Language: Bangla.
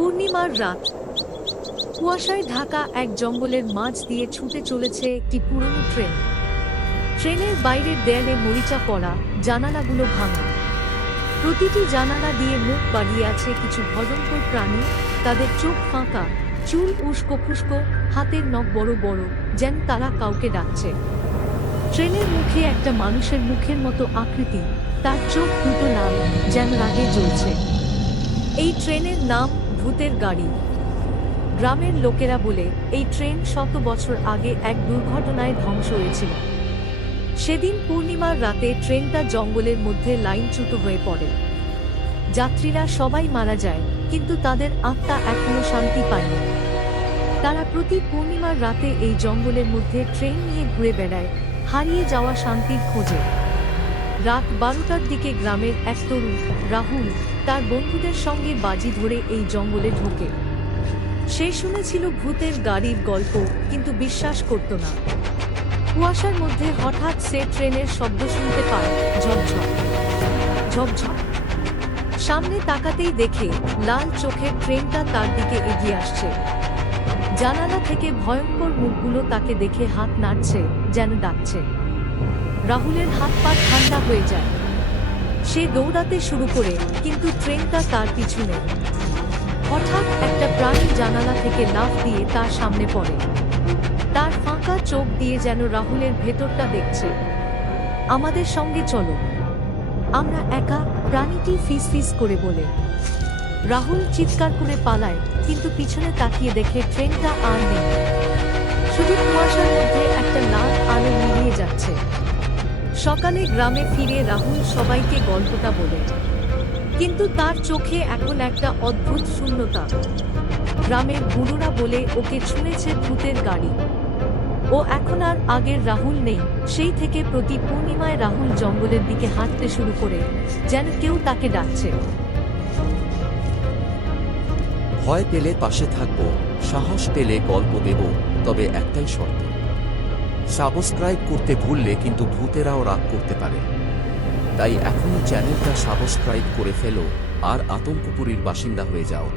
পূর্ণিমার রাত। কুয়াশায় ঢাকা এক জঙ্গলের মাঝ দিয়ে ছুটে চলেছে একটি পুরনো ট্রেন। ট্রেনের বাইরের দেয়ালে মরিচা পড়া, জানালাগুলো ভাঙা। প্রতিটি জানালা দিয়ে মুখ বাড়িয়ে আছে কিছু ভয়ঙ্কর প্রাণী, তাদের চোখ ফাঁকা, চুল উস্কো ফুস্কো হাতের নখ বড় বড়, যেন তারা কাউকে ডাকছে। ট্রেনের মুখে একটা মানুষের মুখের মতো আকৃতি, তার চোখ দুটো লাল, যেন রাগে জ্বলছে। এই ট্রেনের নাম ভূতের গাড়ি। গ্রামের লোকেরা বলে, এই ট্রেন শত বছর আগে এক দুর্ঘটনায় ধ্বংস হয়েছিল। সেদিন পূর্ণিমার রাতে ট্রেনটা জঙ্গলের মধ্যে লাইনচ্যুত হয়ে পড়ে। যাত্রীরা সবাই মারা যায়, কিন্তু তাদের আত্মা এখনও শান্তি পায়নি। তারা প্রতি পূর্ণিমার রাতে এই জঙ্গলের মধ্যে ট্রেন নিয়ে ঘুরে বেড়ায়, হারিয়ে যাওয়া শান্তির খোঁজে। রাত বারোটার দিকে গ্রামের এক তরুণ, রাহুল, তার বন্ধুদের সঙ্গে বাজি ধরে এই জঙ্গলে ঢোকে। সে শুনেছিল ভূতের গাড়ির গল্প, কিন্তু বিশ্বাস করত না। কুয়াশার মধ্যে হঠাৎ সে ট্রেনের শব্দ শুনতে পায় ঝকঝক ঝকঝক সামনে তাকাতেই দেখে লাল চোখের ট্রেনটা তার দিকে এগিয়ে আসছে। জানালা থেকে ভয়ঙ্কর মুখগুলো তাকে দেখে হাত নাড়ছে, যেন ডাকছে। রাহুলের হাত পা ঠান্ডা হয়ে যায়। সে দৌড়াতে শুরু করে, কিন্তু ট্রেনটা তার পিছনে হঠাৎ একটা প্রাণী জানালা থেকে লাফ দিয়ে তার সামনে পড়ে। তার ফাঁকা চোখ দিয়ে যেন রাহুলের ভেতরটা দেখছে। আমাদের সঙ্গে চলো। আমরা একা প্রাণীটি ফিস ফিস করে বলে। রাহুল চিৎকার করে পালায়, কিন্তু পিছনে তাকিয়ে দেখে ট্রেনটা আর নেই। শুধু কুয়াশার মধ্যে সকালে গ্রামে ফিরে রাহুল সবাইকে গল্পটা বলে। কিন্তু তার চোখে এখন একটা অদ্ভুত শূন্যতা। গ্রামের বুড়োরা বলে ওকে ছুঁয়েছে ভূতের গাড়ি। ও এখন আর আগের রাহুল নেই, সেই থেকে প্রতি পূর্ণিমায় রাহুল জঙ্গলের দিকে হাঁটতে শুরু করে, যেন কেউ তাকে ডাকছে। ভয় পেলে পাশে থাকব, সাহস পেলে গল্প দেব, তবে একটাই শর্ত। সাবস্ক্রাইব করতে ভুললে কিন্তু ভূতেরাও রাগ করতে পারে। তাই এখনই চ্যানেলটা সাবস্ক্রাইব করে ফেলো আর আতঙ্কপুরীর বাসিন্দা হয়ে যাও।